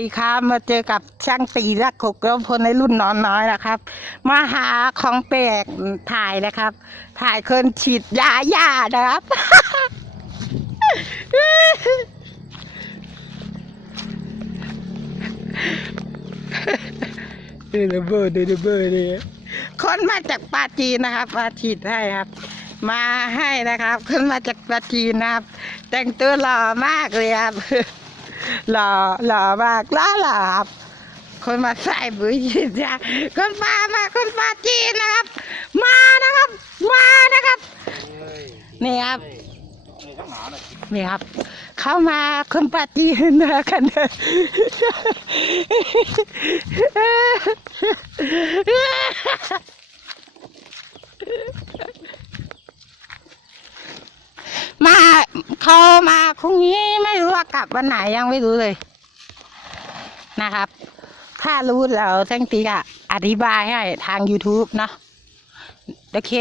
ดีครับมาเจอกับช่างตีรักขกแล้วพลในรุ่นนอนน้อยนะครับ มาหาของแปลกถ่ายนะครับ ถ่ายคนฉีดยาหญ้านะครับดูระเบิดดูระเบิดนี่คนมาจากปาจีนนะครับมาฉีดให้ครับ มาให้นะครับคนมาจากปาจีนนะครับ แต่งตัวหล่อมากเลยครับ หล่อหล่อมากล่อหล่อครับคนมาใส่ปุ๋ยฉีดยาคนปามาคนปาจีนนะครับ มานะครับ มานะครับ นี่ครับนี่ครับ เข้ามาคนปาจีนนะกันเมาเขามาพรุ่งนี้ กลับวันไหนยังไม่รู้เลยนะครับ ถ้ารู้แล้วทั้งตีก็อธิบายให้ทาง YouTube เนาะโอเค